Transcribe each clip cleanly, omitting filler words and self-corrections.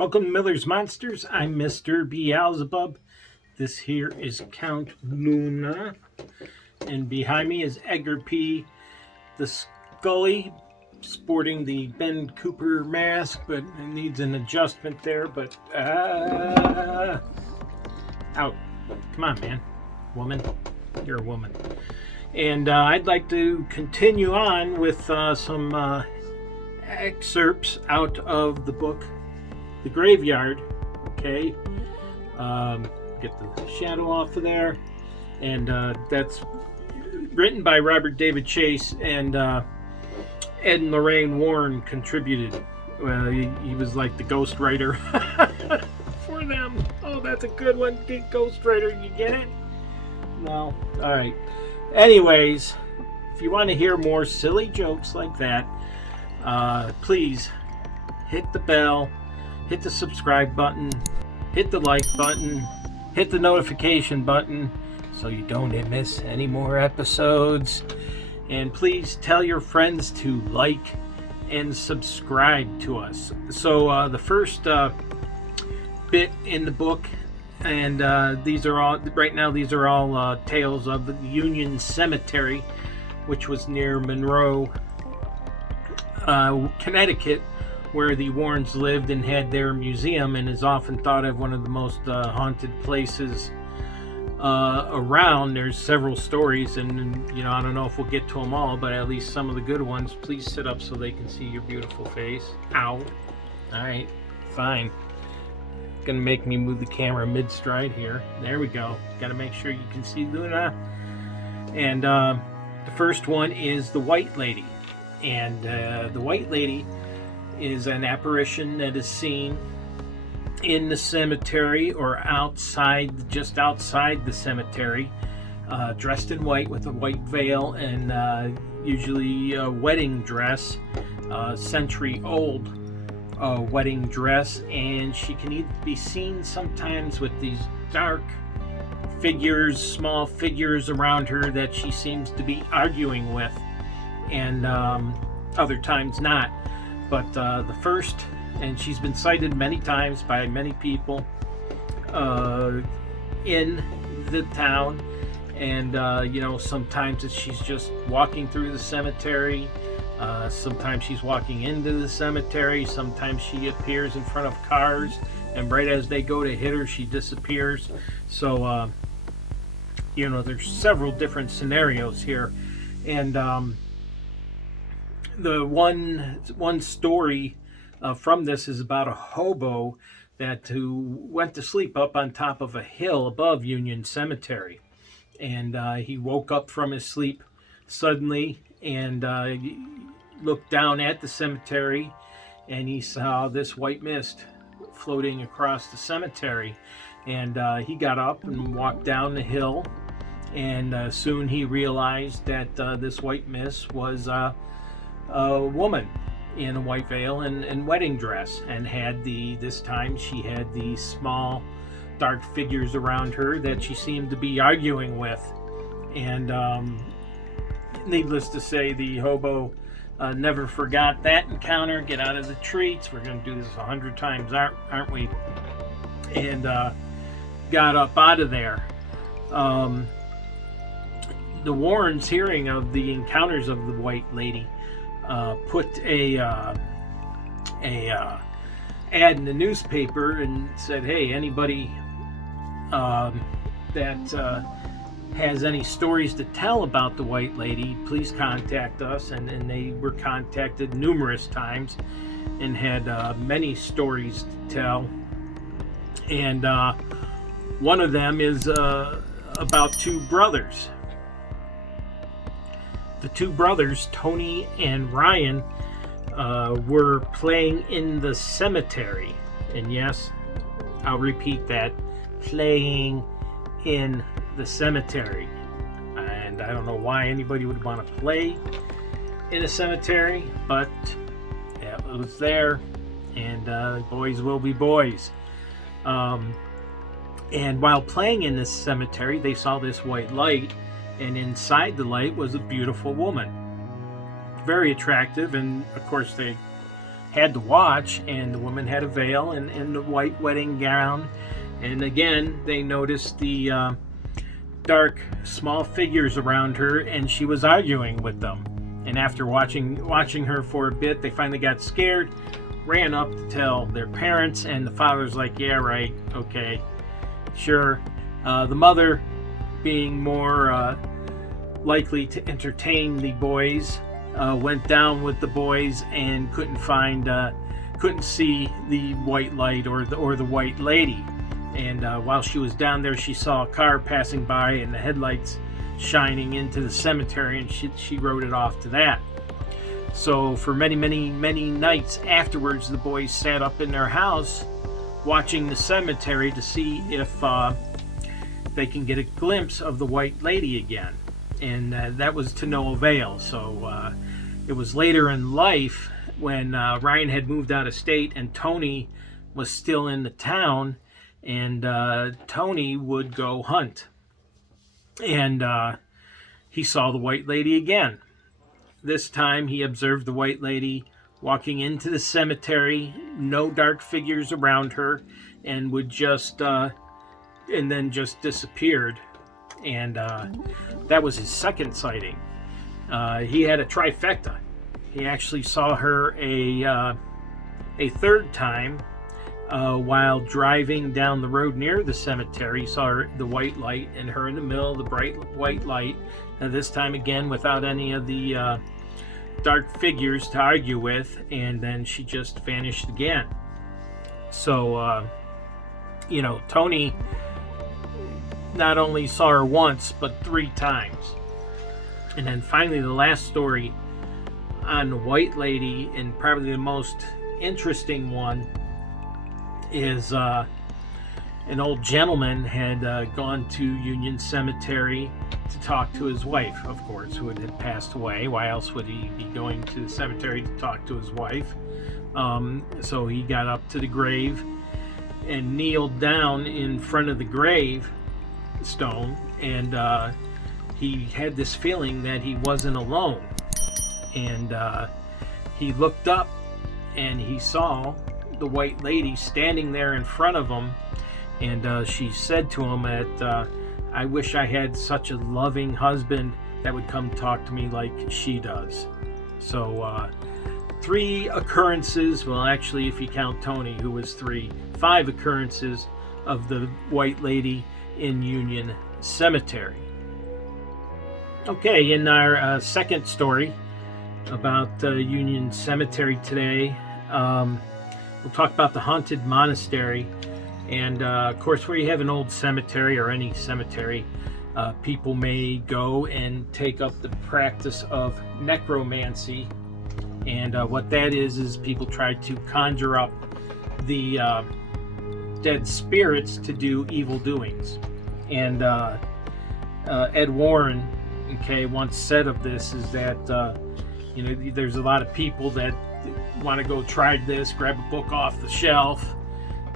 Welcome to Miller's Monsters. I'm Mr. Beelzebub. This here is Count Luna. And behind me is Edgar P. the Scully, sporting the Ben Cooper mask, but it needs an adjustment there. But, out. Come on, man. Woman. You're a woman. And I'd like to continue on with some excerpts out of the book The Graveyard. Okay, get the shadow off of there, and that's written by Robert David Chase, and Ed and Lorraine Warren contributed. He was like the ghostwriter for them. Oh, that's a good one. Ghostwriter, you get it? No. All right. Anyways, if you want to hear more silly jokes like that, please hit the bell, hit the subscribe button, hit the like button, hit the notification button so you don't miss any more episodes. And please tell your friends to like and subscribe to us. So the first bit in the book, and these are all tales of the Union Cemetery, which was near Monroe, Connecticut, where the Warrens lived and had their museum, and is often thought of one of the most haunted places around. There's several stories, and I don't know if we'll get to them all, but at least some of the good ones. Please sit up so they can see your beautiful face. Ow. All right, fine. Gonna make me move the camera mid-stride here. There we go. Gotta make sure you can see Luna. And the first one is the White Lady. And the White Lady is an apparition that is seen in the cemetery or just outside the cemetery, dressed in white with a white veil and usually a wedding dress, century-old wedding dress, and she can either be seen sometimes with these dark figures, small figures around her that she seems to be arguing with, and other times not. But the first, and she's been cited many times by many people in the town, and sometimes she's just walking through the cemetery. Sometimes she's walking into the cemetery. Sometimes she appears in front of cars, and right as they go to hit her, she disappears. So, there's several different scenarios here. And the one story from this is about a hobo who went to sleep up on top of a hill above Union Cemetery. And he woke up from his sleep suddenly and looked down at the cemetery, and he saw this white mist floating across the cemetery. And he got up and walked down the hill, and soon he realized that this white mist was a woman in a white veil and wedding dress, and this time she had these small dark figures around her that she seemed to be arguing with. And needless to say, the hobo never forgot that encounter. Get out of the treats. We're going to do this 100 times, aren't we? And got up out of there. The Warrens, hearing of the encounters of the White Lady, put a ad in the newspaper and said, hey, anybody that has any stories to tell about the White Lady, please contact us. And they were contacted numerous times and had many stories to tell. And one of them is about two brothers. The two brothers, Tony and Ryan, were playing in the cemetery. And yes, I'll repeat that, playing in the cemetery. And I don't know why anybody would want to play in a cemetery, but it was there, and boys will be boys. And while playing in this cemetery, they saw this white light, and inside the light was a beautiful woman, very attractive. And of course they had to watch, and the woman had a veil and the white wedding gown. And again, they noticed the dark, small figures around her, and she was arguing with them. And after watching her for a bit, they finally got scared, ran up to tell their parents, and the father's like, yeah, right, okay, sure. The mother, being more likely to entertain the boys, went down with the boys and couldn't see the white light or the white lady. And while she was down there, she saw a car passing by and the headlights shining into the cemetery, and she wrote it off to that. So for many nights afterwards, the boys sat up in their house watching the cemetery to see if they can get a glimpse of the white lady again. And that was to no avail. So it was later in life, when Ryan had moved out of state and Tony was still in the town, and Tony would go hunt, and he saw the white lady again. This time he observed the white lady walking into the cemetery, no dark figures around her, and would just and then just disappeared. And that was his second sighting. He had a trifecta. He actually saw her a third time while driving down the road near the cemetery. He saw the white light and her in the middle of the bright white light. And this time again without any of the dark figures to argue with, and then she just vanished again. So, Tony not only saw her once, but 3 times. And then finally, the last story on the white lady, and probably the most interesting one, is an old gentleman had gone to Union Cemetery to talk to his wife, of course, who had passed away. Why else would he be going to the cemetery to talk to his wife? So he got up to the grave and kneeled down in front of the grave stone, and he had this feeling that he wasn't alone. And he looked up and he saw the white lady standing there in front of him, and she said to him that I wish I had such a loving husband that would come talk to me like she does. So 3 occurrences, well actually if you count Tony, who was 3, 5 occurrences of the white lady in Union Cemetery. Okay, in our second story about Union Cemetery today, we'll talk about the haunted monastery. And of course, where you have an old cemetery or any cemetery, people may go and take up the practice of necromancy. And what that is people try to conjure up the dead spirits to do evil doings. And Ed Warren, once said of this is that there's a lot of people that want to go try this, grab a book off the shelf,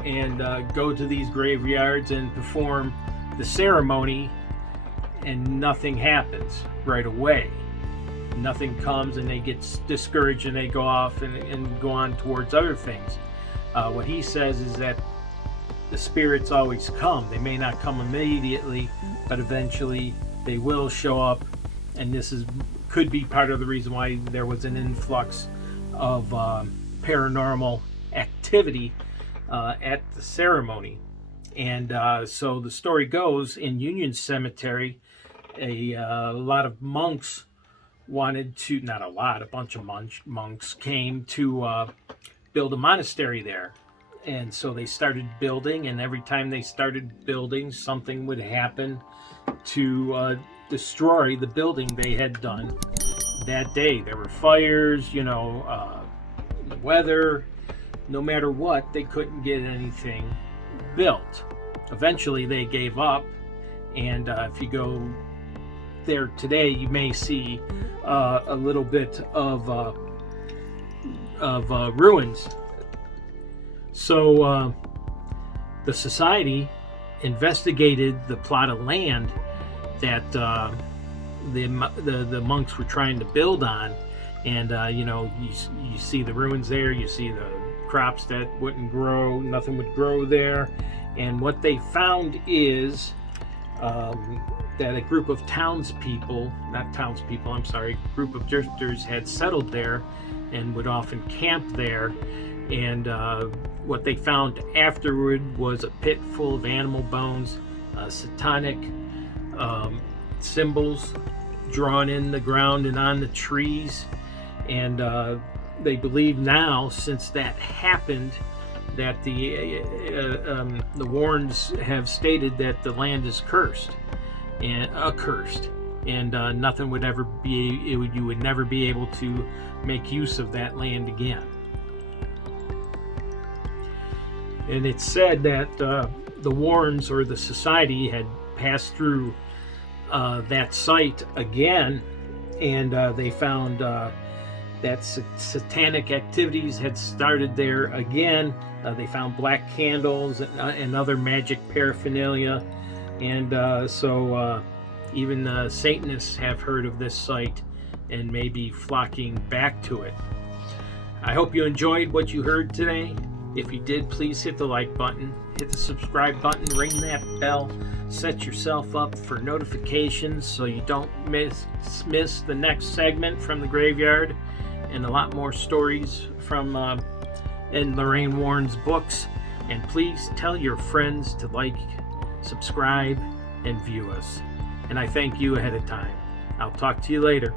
and go to these graveyards and perform the ceremony, and nothing happens right away. Nothing comes, and they get discouraged and they go off and go on towards other things. What he says is that the spirits always come. They may not come immediately, but eventually they will show up, and this could be part of the reason why there was an influx of paranormal activity at the ceremony. And so the story goes, in Union Cemetery, a lot of monks wanted to, not a lot, a bunch of monks came to build a monastery there. And so they started building, and every time they started building, something would happen to destroy the building they had done that day. There were fires, the weather, no matter what, they couldn't get anything built. Eventually they gave up, and if you go there today, you may see a little bit of ruins. So the society investigated the plot of land that the monks were trying to build on, And you see the ruins there. You see the crops that wouldn't grow. Nothing would grow there. And what they found is that a group of group of drifters had settled there and would often camp there. And what they found afterward was a pit full of animal bones, satanic symbols drawn in the ground and on the trees. And they believe now, since that happened, that the Warrens have stated that the land is cursed and accursed, and nothing would ever be. You would never be able to make use of that land again. And it's said that the Warrens, or the society, had passed through that site again, and they found that satanic activities had started there again. They found black candles and other magic paraphernalia, and so even Satanists have heard of this site and may be flocking back to it. I hope you enjoyed what you heard today. If you did, please hit the like button, hit the subscribe button, ring that bell, set yourself up for notifications so you don't miss the next segment from the graveyard, and a lot more stories from in Lorraine Warren's books. And please tell your friends to like, subscribe, and view us. And I thank you ahead of time. I'll talk to you later.